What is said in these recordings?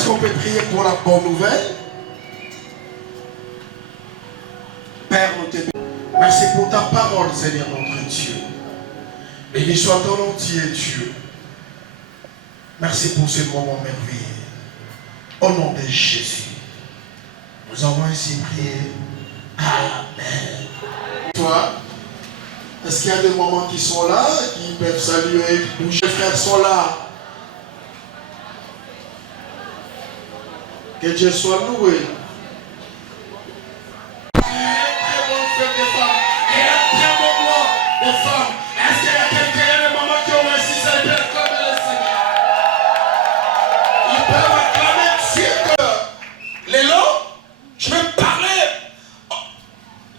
Est-ce qu'on peut prier pour la bonne nouvelle? Père, nous te bénissons. Merci pour ta parole, Seigneur notre Dieu. Béni soit ton nom, Dieu. Merci pour ce moment merveilleux. Au nom de Jésus, nous avons ainsi prié. Amen. Toi, est-ce qu'il y a des mamans qui sont là, qui peuvent saluer? Tous les frères sont là. Que Dieu soit loué. Très bonne fête des femmes. Et un très bon mois des femmes. Est-ce qu'il y a quelqu'un de mamans qui ont réussi à acclamer le Seigneur? Ils peuvent acclamer Dieu. Les lots, je vais parler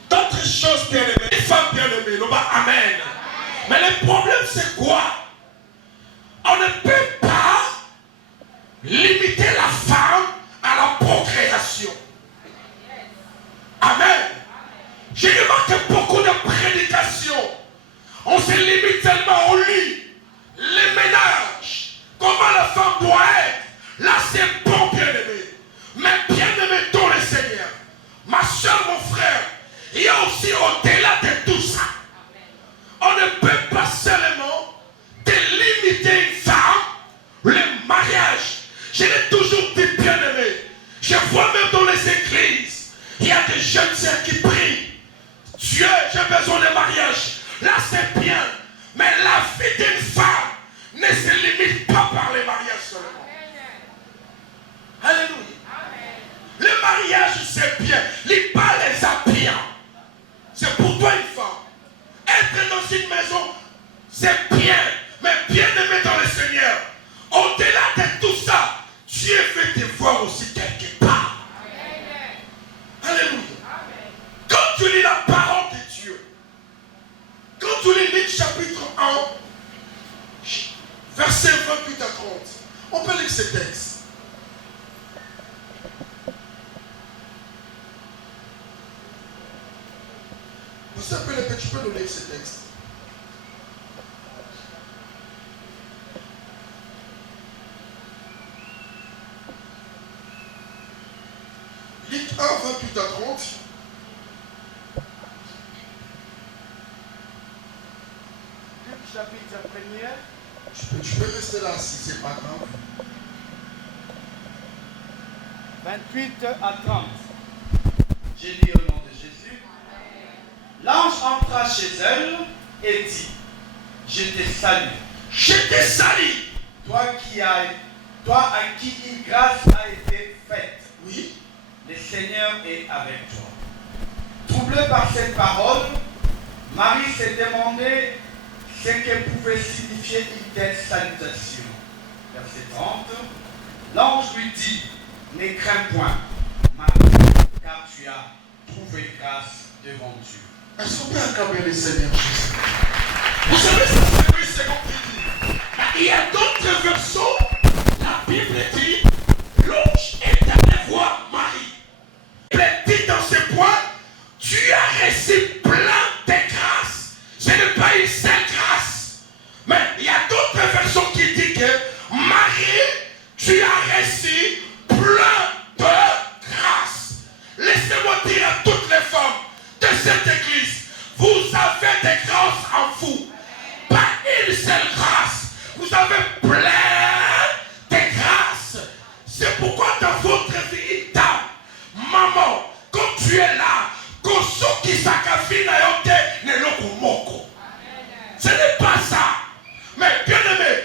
d'autres choses bien aimées. Les femmes bien aimées, non pas amen. Mais le problème c'est quoi? On ne peut pas limiter la femme à la procréation. Amen. J'ai remarqué beaucoup de prédications. On se limite tellement au lit, les ménages, comment la femme doit être. Là c'est bon bien aimé. Mais bien aimé dans le Seigneur. Ma soeur, mon frère, il y a aussi au-delà de tout ça. On ne peut pas seulement délimiter une femme, le mariage. Je l'ai toujours dit bien aimé. Je vois même dans les églises, il y a des jeunes sœurs qui prient. Dieu, j'ai besoin de mariage. Là c'est bien. Mais la vie d'une femme ne se limite pas par les mariages seulement. Alléluia. Le mariage c'est bien. Les pas les appuyer. C'est pour toi une femme. Être dans une maison, c'est bien. Mais bien aimé dans le Seigneur. Au-delà de tout ça, Dieu veut te voir aussi quelque part. Alléluia. Quand tu lis la parole de Dieu, quand tu lis Luc chapitre 1, verset 28 à 30, on peut lire ce texte. Vous savez, tu peux nous lire ce texte. Luc 1, 28 à 30. Luc chapitre 1er. Tu peux rester là si c'est pas grave. 28 à 30. J'ai lu au nom de Jésus. L'ange entra chez elle et dit, je te salue. Je te salue. Toi à qui une grâce a été faite. Oui. Le Seigneur est avec toi. Troublé par cette parole, Marie s'est demandé ce que pouvait signifier une telle salutation. Verset 30. L'ange lui dit, ne crains point, Marie, car tu as trouvé grâce devant Dieu. Est-ce qu'on peut acclamer le Seigneur Jésus? Vous savez, ça c'est oui, c'est compliqué. Il y a d'autres versions, la Bible dit, l'ange est allé voir Marie. Il dit dans ce point, tu as reçu plein de grâces. Ce n'est pas une seule grâce. Mais il y a d'autres versions qui disent que Marie, tu as reçu plein de grâces. Laissez-moi dire à toutes les femmes de cette église, vous avez des grâces en vous. Pas une seule grâce. Vous avez plein de grâces. C'est pourquoi dans votre vie, maman, quand tu es là, ce n'est pas ça. Mais bien aimé,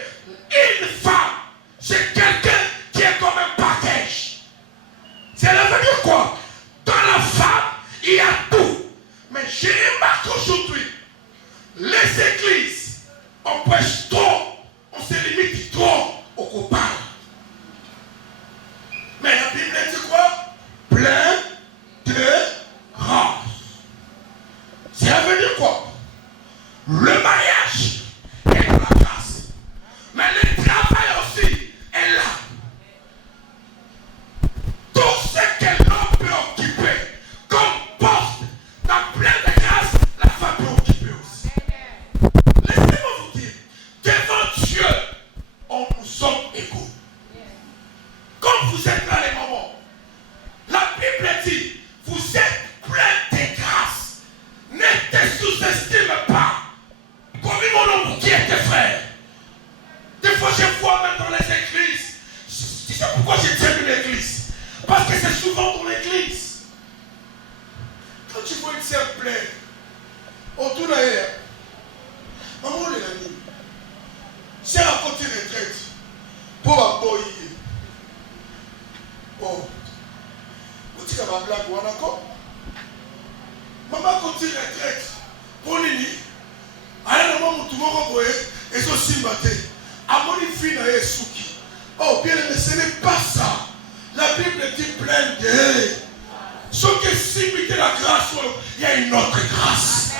une femme, c'est quelqu'un qui est comme un package. C'est la veut dire quoi? Dans la femme, vous êtes là les mamans, la Bible dit, vous êtes plein de grâce. Ne te sous-estime pas. Comme mon oncle qui était frère. Des fois je vois même dans les églises. Tu sais pourquoi je tiens une église? Parce que c'est souvent dans l'église. Quand tu vois une sœur pleine, autour d'ailleurs, maman on est l'ami. Si elle a côté retraite, pour aboyer. Bon, vous dites qu'elle va blague ou en accord. Maman côté retraite, pour l'ini, elle a maman tout le monde voyait, et c'est aussi maté. À mon fille n'a pas souki. Oh bien aimé, ce n'est pas ça. La Bible dit plein de. Ce qui simule la grâce, il y a une autre grâce.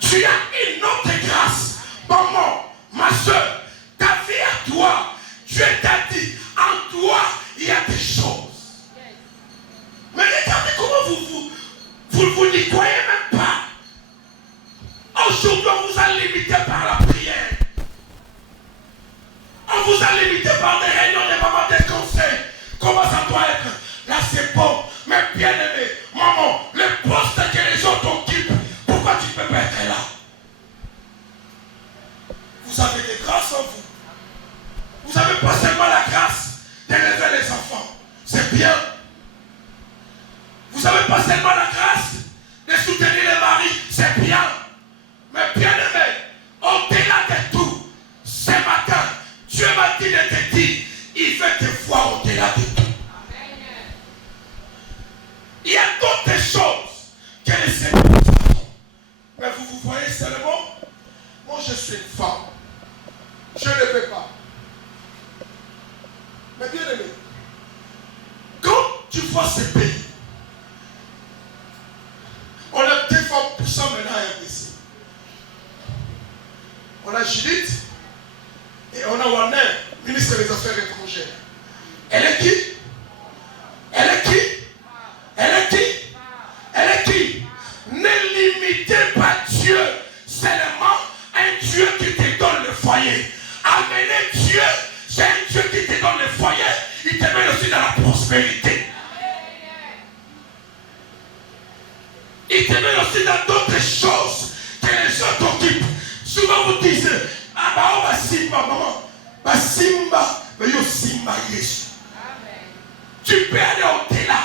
Tu as une autre grâce. Maman, ma soeur, ta vie à toi, Dieu t'a dit, en toi, il y a des choses. Mais regardez comment vous n'y croyez même pas. Aujourd'hui, on vous a limité par la prière. On vous a limité par des réunions, des moments, des conseils. Comment ça doit être? Là, c'est bon. Mais bien aimé, maman, le poste que les autres occupent, pourquoi tu ne peux pas être là? Vous avez des grâces en vous. Vous n'avez pas seulement la grâce d'élever les enfants. C'est bien. Vous n'avez pas seulement la grâce de soutenir les maris. C'est bien. Mais bien aimé, au-delà de tout, ce matin, Dieu m'a dit de te dire, il veut te voir au-delà de tout. Il y a d'autres choses que les Seigneur. Mais vous voyez seulement, moi je suis une femme. Je ne peux pas. Mais bien aimé, quand tu vois ce pays, on a deux femmes puissantes maintenant à RDC. On a Judith et on a Warner, ministre des Affaires étrangères. Elle est qui? Elle est qui? Elle est qui? Elle est qui? Ne limitez pas Dieu seulement un Dieu qui te donne le foyer. Amenez Dieu, c'est un Dieu qui te donne le foyer, il te met aussi dans la prospérité. Il te met aussi dans d'autres choses que les autres occupent. Souvent vous dites, ah bah on va simba, maman. Bah simba, mais yo simba Yesu. Tu peux aller au-delà.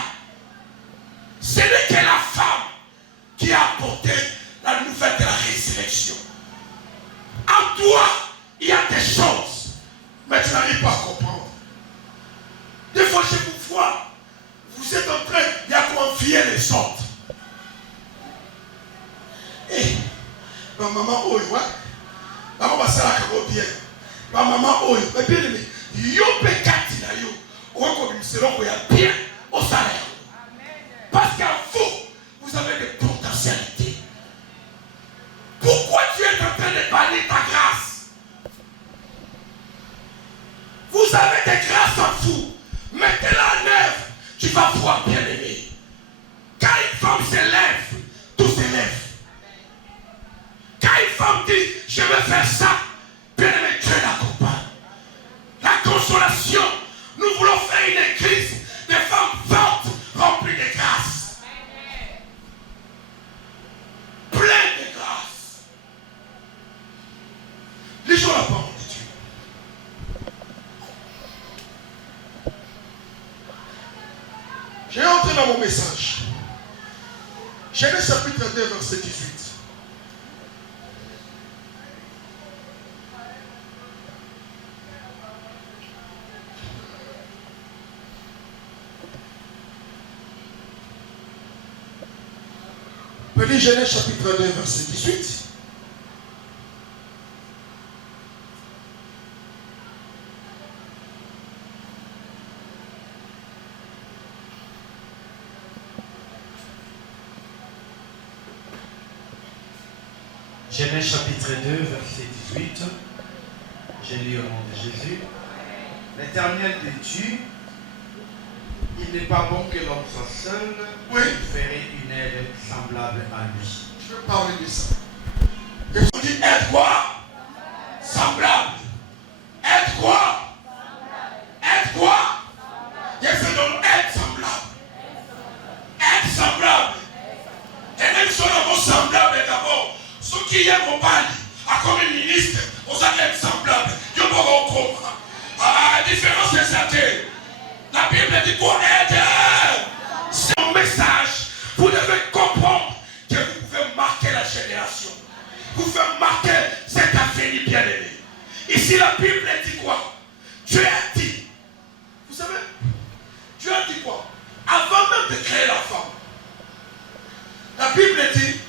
Ce n'est que la femme qui a apporté la nouvelle de la résurrection. En toi, il y a des choses, mais tu n'arrives pas à comprendre. Des fois, je vous vois, vous êtes en train de confier les autres. Et ma maman, oh, ouais. Maman va s'en aller bien. Ma maman, oh, mais bien aimé, yo pekati na yo, on comme une selon qu'il y a bien au salaire. Parce qu'en vous avez des potentialités. Pourquoi tu es en train de bannir ta grâce? Vous avez des grâces en vous. Mettez-la en œuvre. Tu vas voir, bien aimé. Quand une femme se lève, tout se lève. Quand une femme dit, je vais faire ça, bien aimé, Dieu l'accompagne. La consolation, nous voulons faire une église de femmes fortes, remplies de grâce. Plein de grâce. Lisons la parole de Dieu. Je vais entrer dans mon message. Genèse chapitre 2, verset 18. Genèse chapitre 2, verset 18. Genèse chapitre 2, verset 18. J'ai lu au nom de Jésus. L'Éternel te dit, il n'est pas bon que l'homme soit seul. Oui. Il ferait une aide semblable à lui. Je veux parler de ça. Et vous dites, être quoi? Semblable. Être quoi? Être quoi? Dieu se donne être semblable. Être semblable. Et même si on est semblable d'abord, ceux qui aiment au bal, à comme ministre, on s'en être semblable. Dieu va au combat. La différence c'est ça. La Bible dit qu'on aide. C'est un message. Vous devez comprendre que vous pouvez marquer la génération. Vous pouvez marquer cet avenir bien-aimé. Ici la Bible dit quoi? Dieu a dit. Vous savez, Dieu a dit quoi? Avant même de créer la femme. La Bible dit,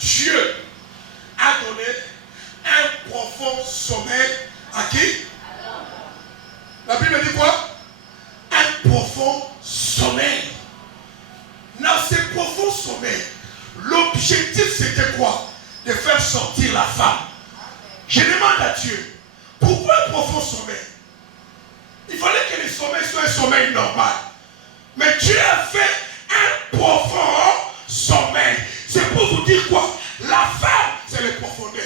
Dieu a donné un profond sommeil à qui? La Bible dit quoi? Un profond sommeil. Dans ce profond sommeil, l'objectif c'était quoi? De faire sortir la femme. Je demande à Dieu, pourquoi un profond sommeil? Il fallait que le sommeil soit un sommeil normal. Mais Dieu a fait un profond sommeil. C'est pour vous dire quoi? La femme, c'est les profondeurs.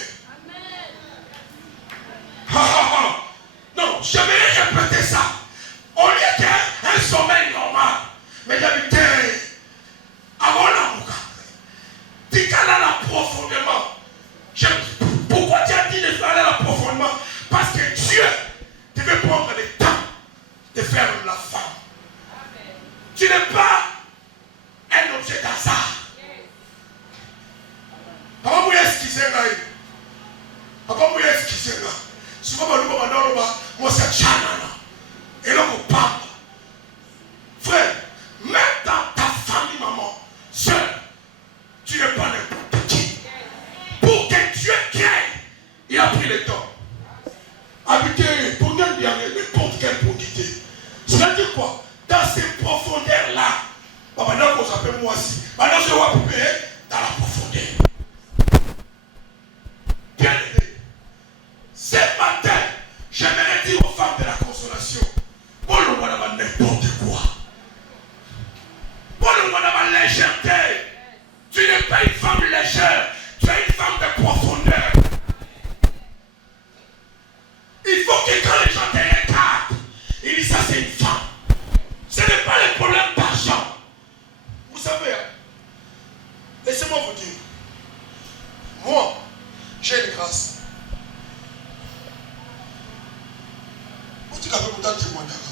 Non, j'aimerais répéter ça. Au lieu d'un sommeil normal, mais d'habiter avant la bouca. Tu qu'elle a la profondément. Pourquoi tu as dit de faire aller la profondément? Parce que Dieu devait prendre le temps de faire la femme. Tu n'es pas un objet d'hasard. Papa mouille excusez là. Papa mouille excusez là. Si vous m'avez dit moi c'est Tchanana. Et là vous parlez. Frère, même dans ta famille, maman, soeur, tu n'es pas n'importe qui. Pour que Dieu crée, il a pris le temps. Habiter, pour bien n'importe quelle profondité. C'est-à-dire quoi? Dans ces profondeurs-là, maintenant qu'on s'appelle moi aussi, maintenant je vais vous payer dans la profondeur. Bien aimé, ce matin, j'aimerais dire aux femmes de la consolation, bon, on va avoir n'importe quoi. Bon, on va avoir légèreté. Tu n'es pas une femme légère, tu es une femme de profondeur. Il faut que quand les gens te regardent, ils disent ça c'est une femme. Ce n'est pas le problème d'argent. Vous savez, laissez-moi vous dire, moi, j'ai une grâce. Vous dites avec vous témoignage.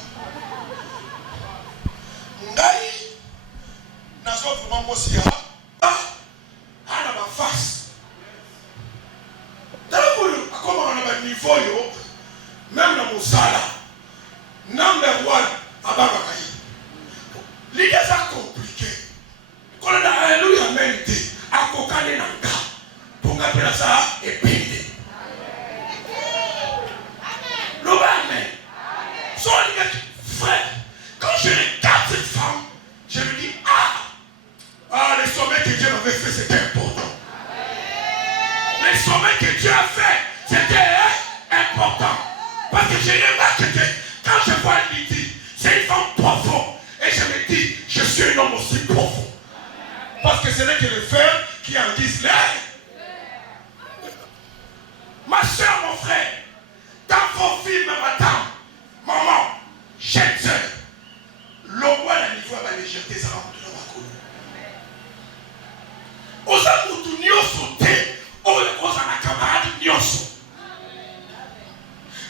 Ngaï, n'a pas vraiment aussi à ma face. D'abord, comment on a un niveau, même dans mon salaire, number one, à Bagaï. L'idée est compliquée. Quand on a alléluia, même été, à Kokane Nanga, pour appeler ça épine. Amen. Frère, quand je regarde cette femme, je me dis, le sommet que Dieu m'avait fait, c'était important. Le sommet que Dieu a fait, c'était important. Parce que je remarque que quand je vois Lydie, c'est une femme profonde. Et je me dis, je suis un homme aussi profond. Parce que ce n'est que le fer qui en guise l'air. Ma soeur, mon frère, dans vos films, madame, maman, jeune soeur, l'homme à la niveau à la légèreté, ça va vous donner ma couleur. Osa mutu nyoso te, osa na camarade nyoso.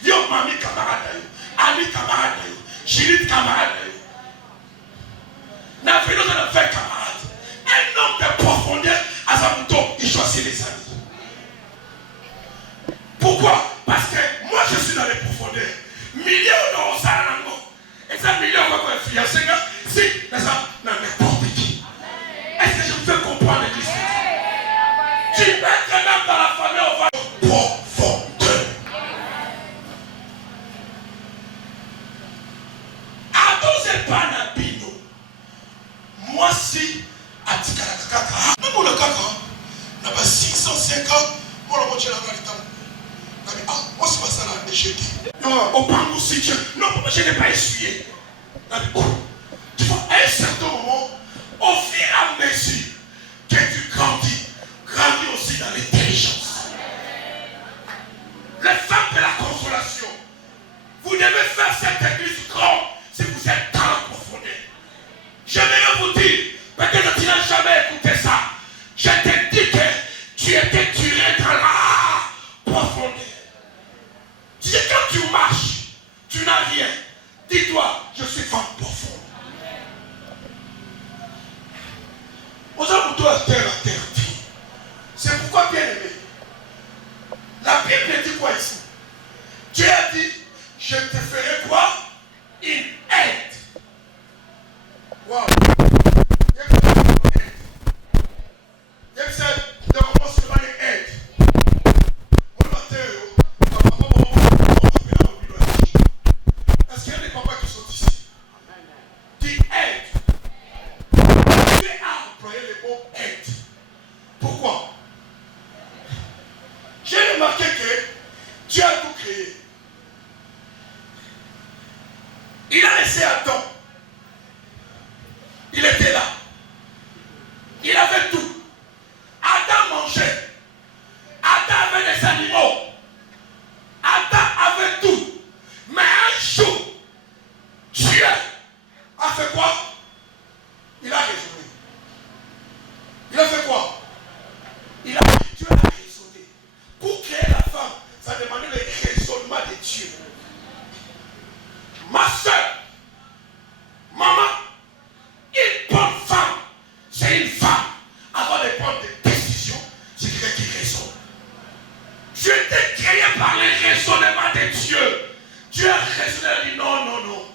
Yo mami camarade yo, ami camarade yo, Juliette camarade yo. N'a fait notre affaire camarade. Un homme de profondeur à sa mouton, il choisit les amis. Pourquoi? Parce que moi je suis dans les profondeurs. Millions de Osarango. Et ça, millions de fiancés, si, mais ça, n'importe qui. Est-ce que je me fais comprendre l'église? Tu peux être même dans la famille, on va profondeur. À 12 pas n'abino. Moi, si, à Tikarakaka, même pour le caca, on a 605 ans, moi, on va la qualité. On se passe à la déchetée. Non, on parle aussi. Non, je n'ai pas essuyé. Tu vois, à un certain moment, au fur et à mesure que tu grandis aussi dans l'intelligence. Les femmes de la consolation, vous devez faire cette église grande si vous êtes Wow. Yep, said, the most money end. What about you? Est-ce qu'il y a des papas qui sont ici? Qui aident. Dieu a employé le mot aide. Pourquoi? J'ai remarqué que Dieu a tout créé. Il a laissé Adam. Il était là. Il avait tout. Adam mangeait. Adam avait des animaux. Adam avait tout. Mais un jour, Dieu a fait quoi? Il a raisonné. Il a fait quoi? Dieu a raisonné. Pour créer la femme, ça demandait le raisonnement de Dieu. Ma soeur, maman, une bonne femme, c'est une femme. Avant de prendre des décisions, c'est quelqu'un qui raisonne. Dieu était créé par le raisonnement de Dieu. Dieu a raisonné, il a dit non, non, non.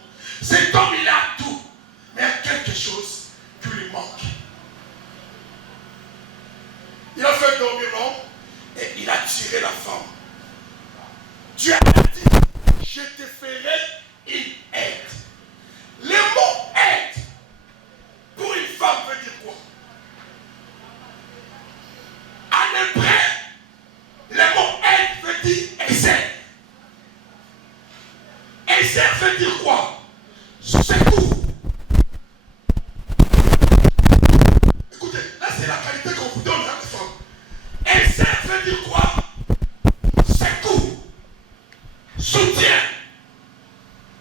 Cet homme, il a tout. Mais il y a quelque chose qui lui manque. Il a fait dormir l'homme et il a tiré la femme. Dieu a dit, je te ferai une aide. Le mot aide pour une femme veut dire quoi? En hébreu, le mot aide veut dire essaie. Essaie veut dire quoi? Secours. Écoutez, là c'est la qualité qu'on vous donne, hein, les femmes. Essaie veut dire quoi? Secours. Soutien.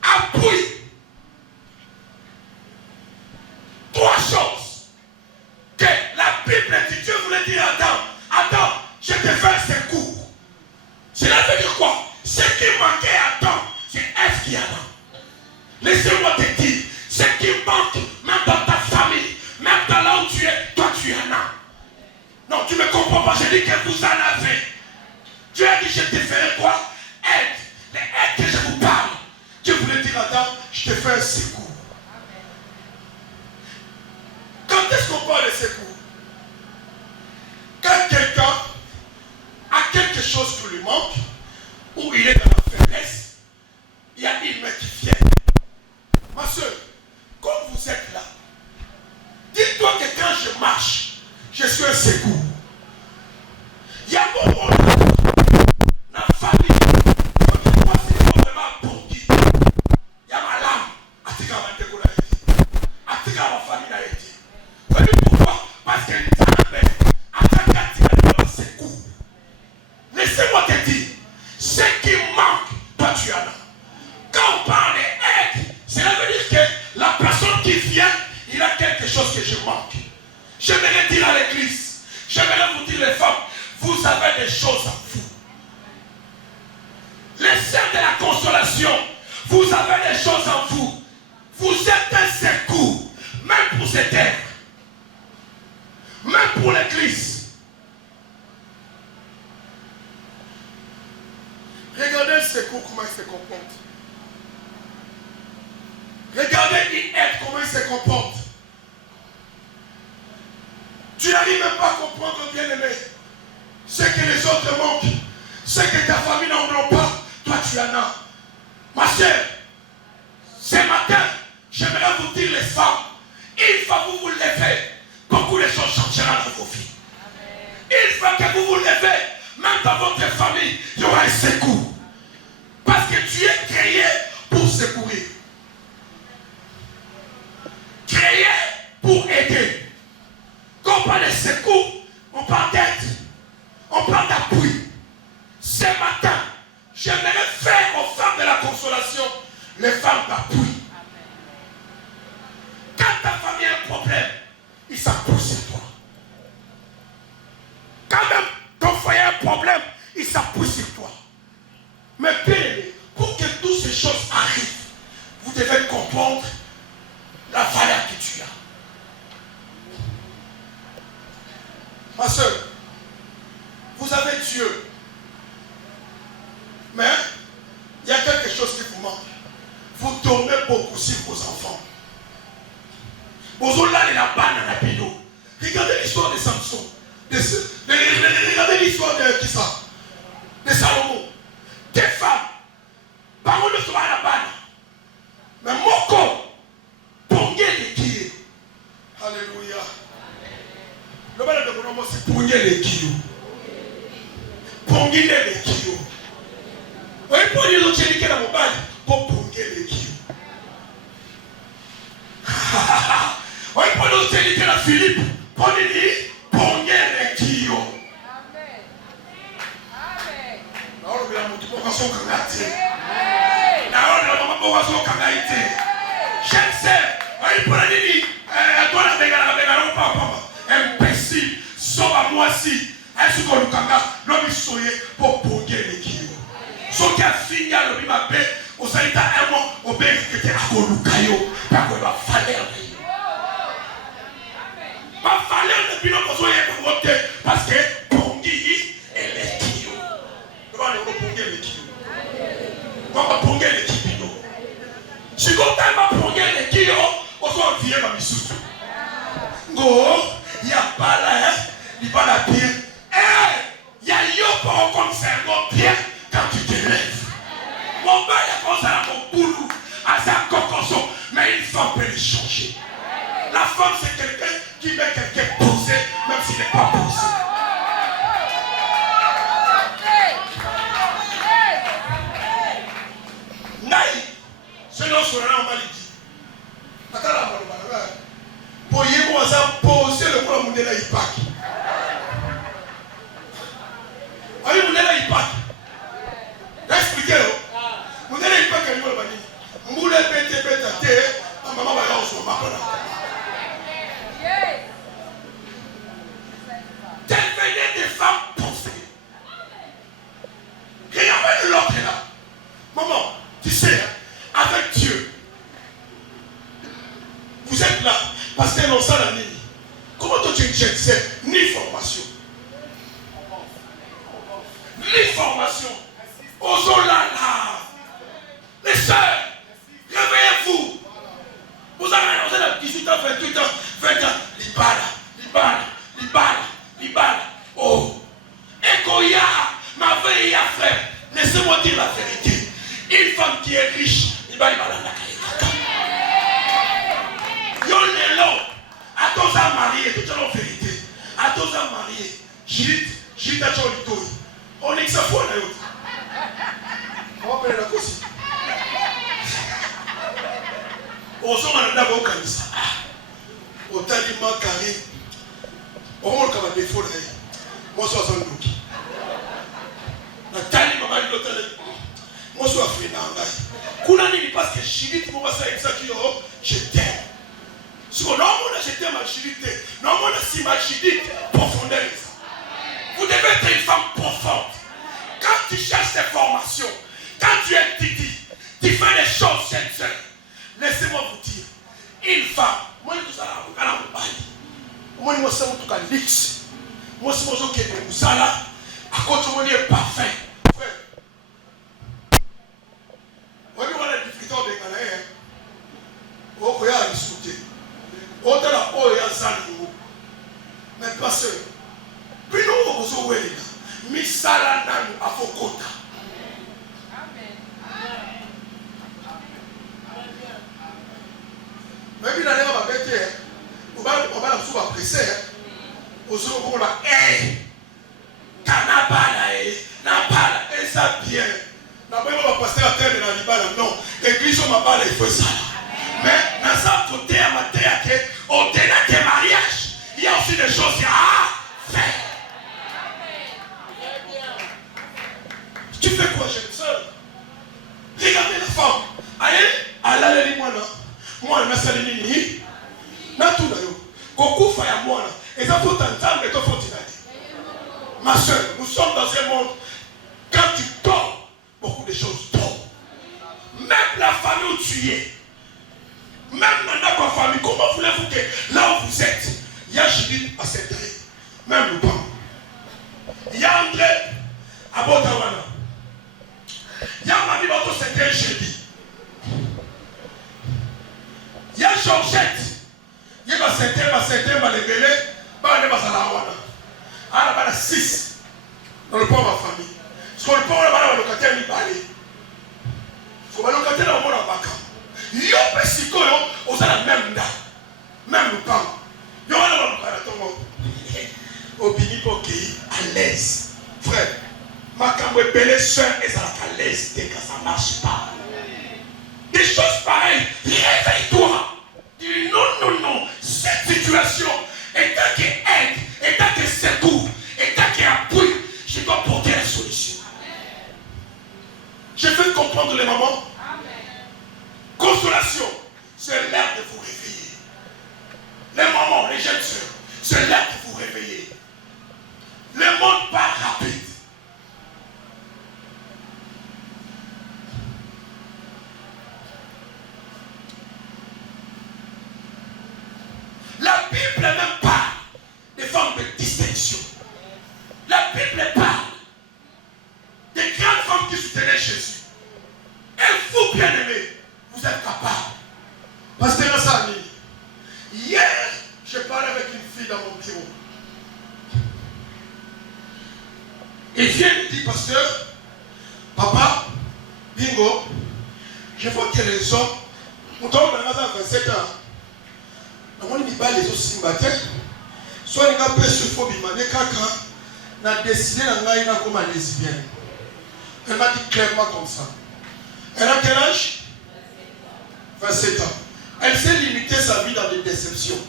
Appui. Trois choses que la Bible dit. Dieu voulait dire à Adam, Adam, je te fais un secours. Cela veut dire quoi? Ce qui manquait à Adam, c'est Ève qui a là. Laissez-moi te dire, ce qui manque, même dans ta famille, même dans là où tu es, toi tu en as. Non, tu ne me comprends pas, je dis que vous en avez. Dieu a dit, je te ferai quoi? Aide. Les aides que je vous parle. Dieu voulait dire à Adam, je te fais un secours. Quand est-ce qu'on parle de secours? Quand quelqu'un a quelque chose qui lui manque, ou il est dans la faiblesse, il y a une main qui vient. Ma soeur, comme vous êtes là, dites-toi que quand je marche, je suis un secours. Il y a un moment dans la famille, quand je vois c'est vraiment pour qui. Il y a ma lame, Atika ma dégoût n'a été. Atika ma famille n'a été. Vous savez pourquoi? Parce que secours. Laissez-moi te dire, ce qui manque, toi tu en as. Quand on parle d'aide, cela veut dire que la personne qui vient, il a quelque chose que je manque. J'aimerais dire à l'église, j'aimerais vous dire les femmes, vous avez des choses en vous. Les sœurs de la consolation, vous avez des choses en vous. Vous êtes un secours, même pour cette terre, même pour l'église. Regardez le secours, comment il se comporte. Regardez une aide, comment il se comporte. Tu n'arrives même pas à comprendre, bien aimé, ce que les autres manquent, ce que ta famille n'en a pas, toi tu en as. Ma soeur, ce matin, j'aimerais vous dire les femmes, une fois que vous vous levez, beaucoup de choses changeront dans vos vies. Une fois que vous vous levez, même dans votre famille, il y aura un secours. Parce que tu es créé pour secourir. Créé pour aider. Quand on parle de secours, on parle d'aide. On parle d'appui. Ce matin, j'aimerais faire aux femmes de la consolation les femmes d'appui. Quand ta famille a un problème, ils s'appuient sur toi. Quand même ton foyer a un problème, ils s'appuient sur toi. Mais bien aimé, pour que toutes ces choses arrivent, vous devez comprendre la valeur que tu as. Ma soeur, vous avez Dieu. Mais il y a quelque chose qui vous manque. Vous dormez beaucoup sur vos enfants. Bozola la banane à Pino. Regardez l'histoire de Samson. Regardez l'histoire de qui ça? De Salomon. Des femmes. Parole de soi à la banane. Mais mon corps, pongé les kilos. Alléluia. Le mal de mon nom, c'est pongé les kilos. Pongé les kilos. Oui, pour les autres, j'ai dit que la mobile, pour pongé les kilos. Oui, pour les autres, j'ai dit que la Philippe, pour les dire, pongé les kilos. Amen. Amen. Non, le bien, mon tout le monde va s'en cangater. Je sais, il peut dire, toi la bégara, papa, imbécile, sauve à moi si, est-ce qu'on nous kanga, l'homme soye pour ponger les kilos. Ce qui a fini à l'homme m'a paix, au salita un mois, au bec qui était à Kolukayo, par contre, il va falloir. Il va falloir depuis notre besoin de voter, parce que pongi et les kilos. On va ponger les kilos. On va ponger les kilos. Si vous avez pris les kilos, vous allez vivre ma misusu. Go, il n'y a pas là, il n'y a pas la pierre. Il y a pas comme ça, pierre quand tu te lèves. Mon père, il y a comme ça, mon boulot, à sa cocoson, mais une femme peut les changer. La femme, c'est quelqu'un qui met quelqu'un posé, même s'il n'est pas posé. Naï. Sinon, sur un maliki. Attends la bonne. Pour y poser le coup de la Ipak. Aïe, vous n'avez pas. Expliquez-le. Vous n'avez pas qu'à niveau bani. Moulé pété pété. Maman va y avoir son mappa. Devenez des femmes posées. Regardez l'autre là. Maman, tu sais, avec Dieu, vous êtes là parce qu'elle n'en sait la ligne. Comment toi tu ne sais ni formation, ni formation. Ozolala, les sœurs, réveillez-vous. Vous avez annoncé à 18 ans, 28 ans, 20 ans, Libala. Oh, Ekoya, ma veille à frère, laissez-moi dire la vérité. Une femme qui est riche, il va y avoir la Yolelo, à tous à marier, tout est en vérité. À tous à marier, Jit a Cholito. On est que ça fois là. On va appeler la cause. On s'en va d'abord au Kanisa. Au Talima Carré. On va le défaut là. Moi, je suis en Douki. La Talima m'a dit l'hôtel. Moi, je suis en Finlande. Kounani, parce que Jit, moi, ça exactement, je t'aime. Si on a jeté ma chilité, non, on a si ma chilité profondeur. Vous devez être une femme profonde. Quand tu cherches des formations, quand tu es titi, tu fais des choses sincères. Laissez-moi vous dire, une femme, moi, je suis à la moi, je suis à la lix. Moi, je suis à la à côté de moi, parfait. Moi, je suis à la difficulté de gagner. Vous pouvez aller discuter. Autant la peau et à Zalou. Mais parce que, puis nous, vous avez mis ça là à Fokota. Amen. Mais puis, la dernière va bêter. On va la sous apprécier. Au second, on va, Kanabala, Nabala, et ça bien. N'abord, on va passer la terre de la Libala. Non, l'église, on va pas il faut ça. Mais dans ce côté, au-delà des mariages, il y a aussi des choses à faire. Tu fais quoi, jeune soeur? Regardez la femme. Allez, allez, moi là. Moi, je me suis dit, tout d'ailleurs. Coco fait à moi là. Et ça faut t'entendre et toi faut t'y aller. Ma soeur, nous sommes dans un monde. Quand tu dors, beaucoup de choses tombent. Même la famille où tu es. Même dans ta famille, comment voulez-vous que là où vous êtes, il y a Judith à Cédric, même le pan. Il y a André à Botawana. Il y a Marie Bato Cédric jeudi. Il y a Georgette. Il y a les bélés, on a 6 dans le port de ma famille. Parce que le port là-bas, on a locataire ni balé. Il faut locataire dans le monde en baka. Yo pesiko yo, on a la même date, même le pain. Yo on a le marathon. Au bini pour qui à l'aise, frère. Ma cambo est belle soeur et ça à l'aise dès que ça marche pas. Des choses pareilles, réveille-toi. Dis non. Cette situation est un qui aide, est un qui secoue, est un qui appuie. Je dois porter la solution. Je fais comprendre les mamans. Consolation, c'est l'heure de vous réveiller. Les mamans, les jeunes soeurs, c'est l'heure de vous réveiller. Le monde part rapide. La Bible même parle des formes de distinction. La Bible parle des grandes femmes qui soutenaient Jésus. Et vous, bien-aimés, vous êtes capables. Pasteur Nassani, hier, je parlais avec une fille dans mon bureau. Et vient me dire, pasteur, papa, bingo, je vois que les hommes, on tombe dans 27 ans. On dit que les autres sympathiques, soit les gars se font bimaner caca, n'a décidé d'engager comme un lesbienne. Elle m'a dit clairement comme ça. Elle a quel âge? 27 ans. Elle s'est limitée sa vie dans des déceptions.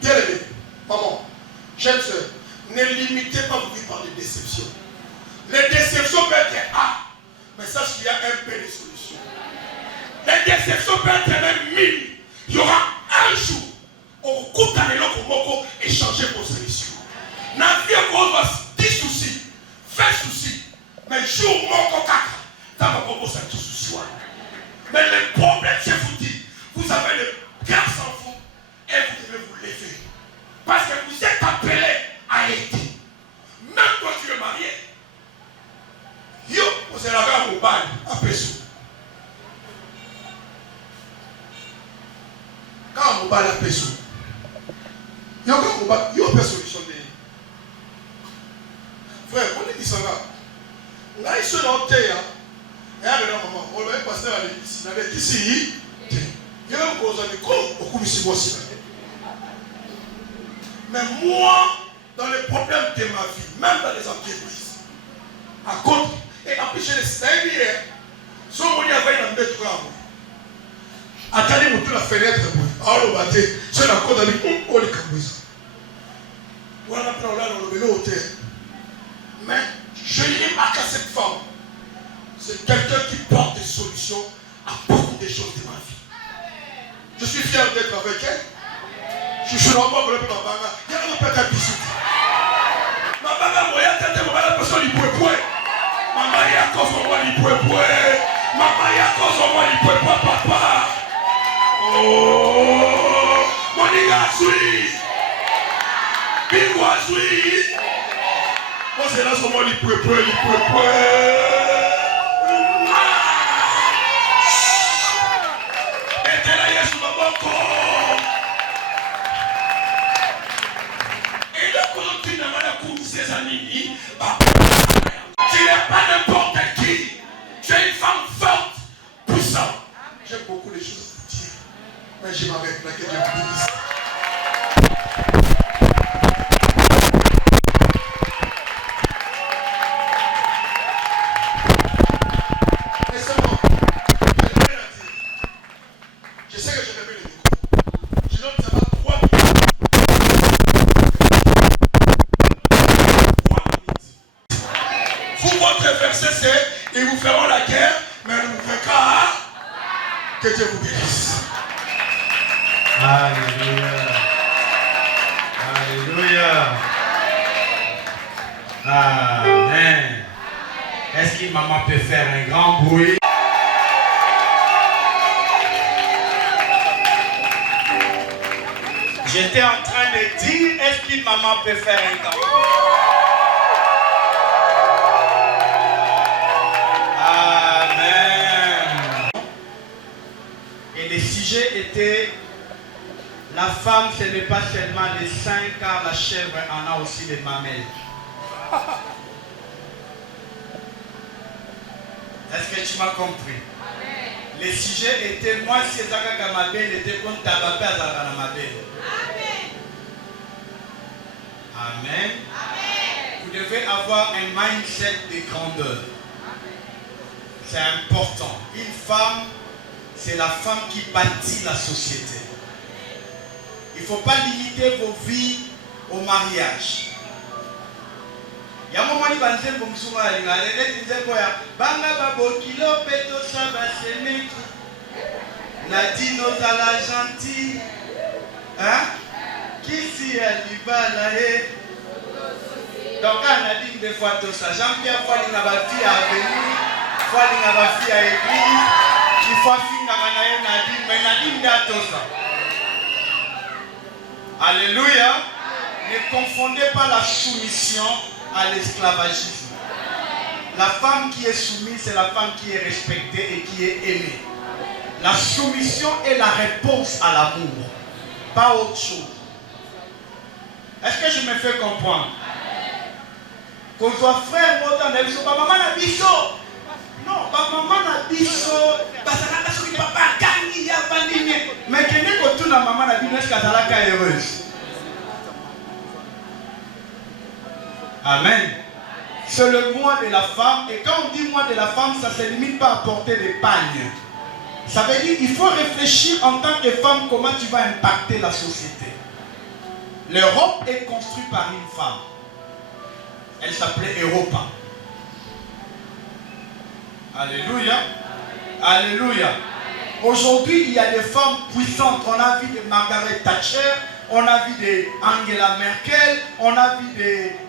Bien aimé, maman, chère soeur, ne limitez pas vos vies par des déceptions. Les déceptions peuvent être mais sache qu'il y a un peu de solution. Les déceptions peuvent être même 1000. Il y aura un jour où coupe dans les locaux moko et changer vos solutions. N'a vie qu'on va 10 soucis, 20 soucis, mais jour moko kaka, t'as pas proposé tout souci. Mais le problème, je vous dis, vous avez le cœur sans vous et vous devez vous lever. Parce que vous êtes appelé à aider. Même toi tu es marié. Yo, vous êtes là au bal, à Pessou. Quand on va à Pessou, yo, quand on va, yo, personne solutionné. Frère, on est dit ça là. On a ici dans le terre. Et avec la maman, on va passer à l'église. On avait dit ici, il y a un gros ami comme beaucoup de aussi. Mais moi, dans les problèmes de ma vie, même dans les entreprises, à cause, et en plus, j'ai des stagiaires, si on y avait un bête grave, attendez, vous la fenêtre, alors on va dire, c'est la cause d'aller, on les camoufle. Voilà, on a dans le hôtel. Mais je n'ai pas qu'à cette femme. C'est quelqu'un qui porte des solutions à beaucoup de choses de ma vie. Je suis fier d'être avec elle. Je suis vraiment pour le peu de ma banga. Il y a un peu de bisou. Ma banga, moi, il y a un personne qui peut pouvoir. Maman, il y a cause au moins, il peut pouvoir. Maman, il y a cause au moins, il peut pouvoir, papa. Oh, mon gars, suis. Bingo, suis. Moi, c'est là, sur moi, il peut pouvoir, il peut pouvoir. Et là, quand tu n'as pas la cour, ses amis, tu n'es pas n'importe qui. Tu es une femme forte, puissante. J'ai beaucoup de choses à vous dire. Mais je m'arrête là, que Dieu vous bénisse. Ils vous feront la guerre, mais ne vous ferez qu'à. Que Dieu vous bénisse. Alléluia. Alléluia. Amen. Est-ce que maman peut faire un grand bruit? J'étais en train de dire, est-ce que maman peut faire un grand bruit? Amen. Et le sujet était La femme, ce n'est pas seulement les seins, car la chèvre en a aussi les mamelles. Est-ce que tu m'as compris? Le sujet était, moi, si Ezaka Mabel était comme Tabapé Azaka Mabel. Amen. Vous devez avoir un mindset de grandeur. C'est important. Une femme, c'est la femme qui bâtit la société. Il ne faut pas limiter vos vies au mariage. Il y a un moment où il y a un moment où il y a un Nadine Ozala gentil. Hein? Qui si elle y va là? Donc, Nadine des fois tout ça. Jean-Pierre, fois il y a ma fille à venir. Fois il y a ma fille à l'église. Il faut finir Nadine. Mais Nadine n'a tout ça. Alléluia. Ne confondez pas la soumission à l'esclavagisme. La femme qui est soumise, c'est la femme qui est respectée et qui est aimée. La soumission est la réponse à l'amour, pas autre chose. Est-ce que je me fais comprendre? Qu'on soit frère, moi, dans la vie, maman n'a biso. Non, maman n'a biso. Mais que n'est que tout la maman n'a dit est-ce qu'elle est heureuse? Amen. C'est le moi de la femme. Et quand on dit moi de la femme, ça ne se limite pas à porter des pagnes. Ça veut dire qu'il faut réfléchir en tant que femme comment tu vas impacter la société. L'Europe est construite par une femme. Elle s'appelait Europa. Alléluia. Alléluia. Aujourd'hui, il y a des femmes puissantes. On a vu de Margaret Thatcher, on a vu de Angela Merkel, on a vu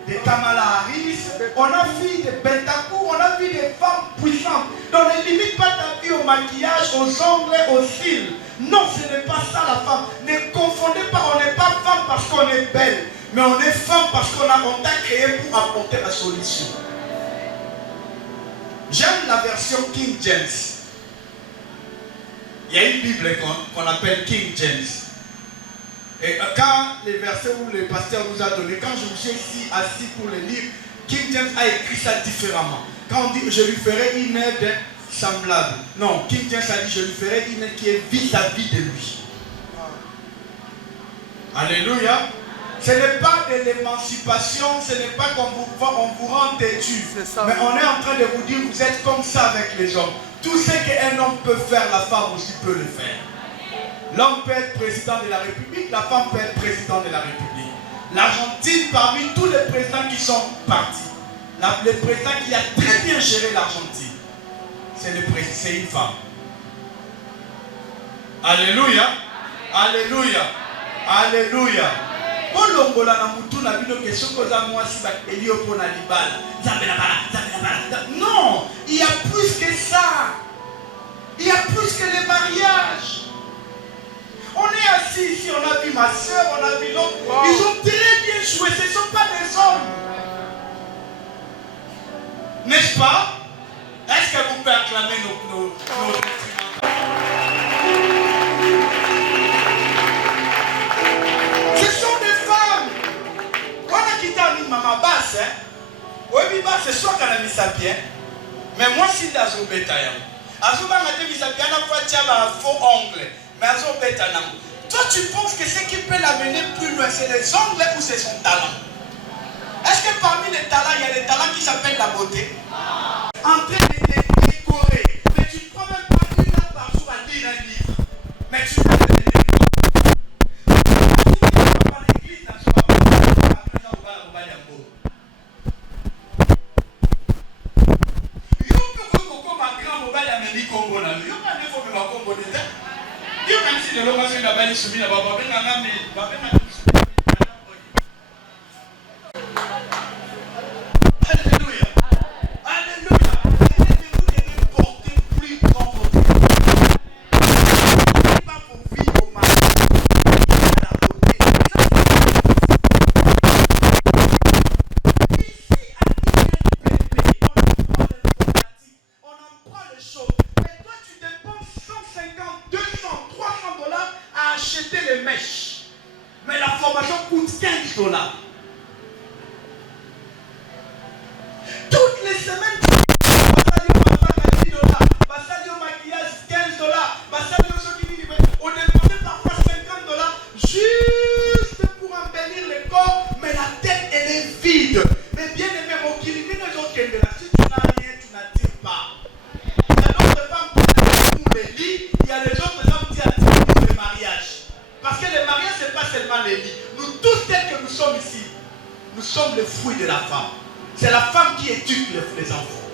de Kamala Harris, on a vu de Bentancur, on a vu des femmes puissantes. Donc ne limite pas ta vie au maquillage, aux ongles, aux cils. Non, ce n'est pas ça la femme. Ne confondez pas, on n'est pas femme parce qu'on est belle, mais on est femme parce qu'on t'a créé pour apporter la solution. J'aime la version King James. Il y a une Bible qu'on appelle King James. Et quand les versets où le pasteur nous a donné, quand je me suis ici assis pour les lire, King James a écrit ça différemment. Quand on dit je lui ferai une aide semblable. Non, King James a dit je lui ferai une aide qui est vis-à-vis de lui. Alléluia. Ce n'est pas de l'émancipation, ce n'est pas qu'on vous rend têtu. Mais on est en train de vous dire vous êtes comme ça avec les hommes. Tout ce qu'un homme peut faire, la femme aussi peut le faire. L'homme peut être président de la République, la femme peut être président de la République. L'Argentine, parmi tous les présidents qui sont partis, le président qui a très bien géré l'Argentine, c'est une femme. Alléluia. Alléluia. Alléluia. Non, il y a plus que ça. Il y a plus que les mariages. On est assis ici, on a vu ma soeur, on a vu l'autre. Wow. Ils ont très bien joué, ce ne sont pas des hommes. N'est-ce pas? Est-ce que vous pouvez acclamer nos ce sont des femmes. On a quitté une maman basse. Oui, basse, c'est soit qu'elle a mis sa bien. Mais moi, si je suis dans le bétail, Azuba m'a dit que tu as un faux ongle. Mais toi, tu penses que ce qui peut l'amener plus loin, c'est les ongles ou c'est son talent? Est-ce que parmi les talents, il y a des talents qui s'appellent la beauté? En train de te décorer. Mais tu ne prends même pas une heure par jour à lire un livre. Mais tu peux te décorer. Alléluia. Alléluia. Vous devez porter plus grand votre vie. Pas pour vivre au mariage. À la beauté. Ici, à on en prend les choses. Mais toi, tu dépenses 150, 200, 300 $ à acheter les mèches. Mais la formation coûte 15 $. Toutes les semaines, $10, Bassadio maquillage 15 $, Bassadio chokini, on dépensait parfois 50 $, juste pour embellir le corps, mais la tête elle est vide. Mais bien aimé, mon kilimi, si tu n'as rien, tu n'attires pas. Il y a d'autres femmes qui attirent pour les lits, il y a les autres femmes qui attirent pour les mariages. Parce que le mariage, ce n'est pas seulement les lits. Nous tous tels que nous sommes ici, nous sommes le fruit de la femme. C'est la femme qui éduque les enfants.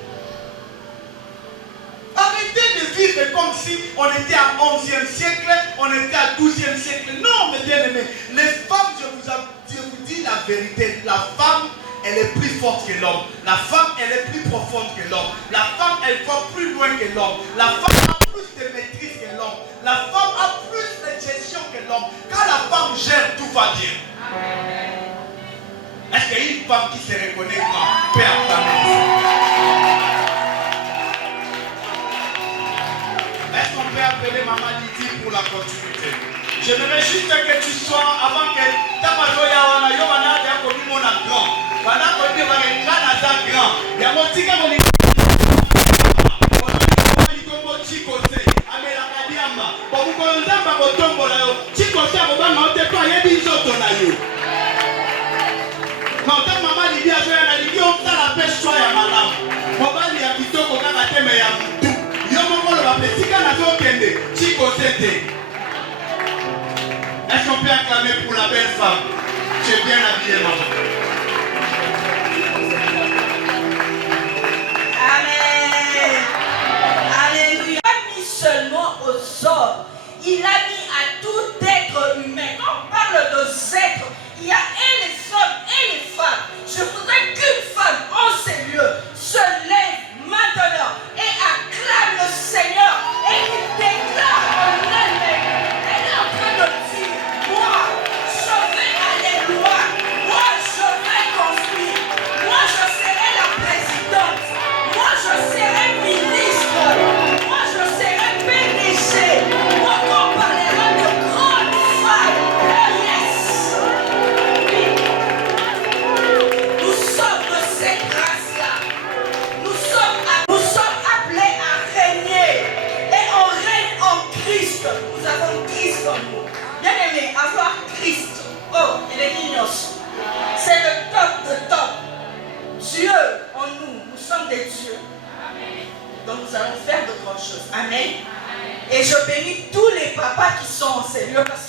Arrêtez de vivre comme si on était à 11e siècle, on était à 12e siècle. Non, mes bien-aimés, les femmes, je vous dis la vérité, la femme, elle est plus forte que l'homme. La femme, elle est plus profonde que l'homme. La femme, elle va plus loin que l'homme. La femme a plus de maîtrise que l'homme. La femme a plus de gestion que l'homme. Quand la femme gère, tout va bien. Est-ce qu'il y a une femme qui se reconnaît comme père Est-ce qu'on peut appeler Maman Didi pour la continuité? J'aimerais juste que tu sois, avant que ta maman Yawana, Yovana, Yakobi, mon grand. Voilà, on dit, on va être grand. Il y a mon petit gars, on est est-ce qu'on peut acclamer pour la belle femme? Tu es bien habillée, maman. Amen. Alléluia. Il a mis seulement aux hommes. Il a mis à tout être humain. Quand on parle de êtres, il y a et les hommes et les femmes. Je voudrais qu'une femme en ces lieux se lève maintenant et acclame le Seigneur et qu'il déclare en elle-même. Elle est en train de dire, moi, je vais aller loin. Moi, je vais construire. Moi, je serai la présidente. Moi, je serai ministre. Moi, je serai PDG. Moi, on parlera de grandes femmes. Yes. Nous sommes de cette grâce-là. Nous sommes appelés à régner. Et on règne en Christ. Nous avons Christ en nous. Bien aimé, avoir Christ. Oh, il est mignon. C'est le top de top. Dieu en nous. Nous sommes des dieux. Donc nous allons faire de grandes choses. Amen. Et je bénis tous les papas qui sont en ces lieux parce